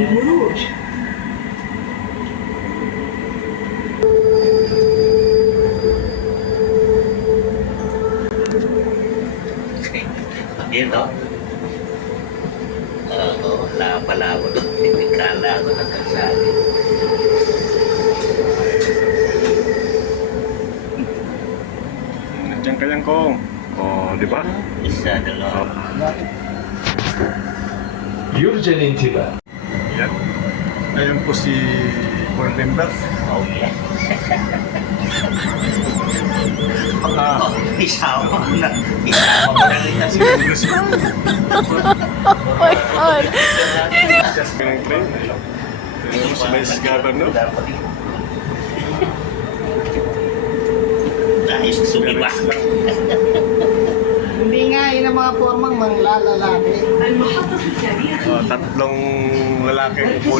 المرور. Yun, no? Oo, pala ako doon. Kala ko nagkasali. Nandiyan ka yan, Kong. Oh, di ba? Isa, dalawa. يرجى الانتباه. Yan. Ayun po si board member. Oh, yeah. Isama ko na. Isama ko na rin kasi. Oh my God! Just ng train. Ayun po si Vice Governor. Dahil sumiba. Hindi nga, yun ang mga formang manglalalaki. المحطة التالية Tatlong lalaki upo.